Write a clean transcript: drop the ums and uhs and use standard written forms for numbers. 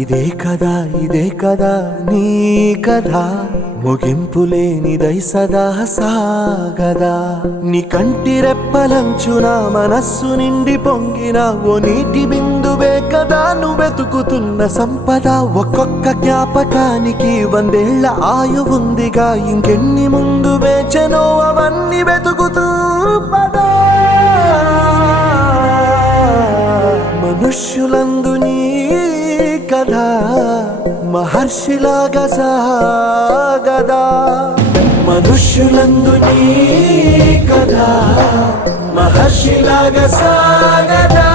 ఇదే కదా నీ కథ ముగింపులేనిదై సదా సాగదా నీ కంటి రెప్పలంచున మనస్సు నిండి పొంగిన ఓ నీటి బిందువే కదా నువ్వెతుకుతున్న సంపద ఒక్కొక్క జ్ఞాపకానికి 100 ఏళ్ల ఆయువుందిగా ఇంకెన్ని ముందు వేచనో అవన్నీ వెతుకుతూ పదా మనుష్యులందు నీ కథ మహర్షిలాగా సాగదా మనుష్యులందు నీ కథ మహర్షిలాగా సాగదా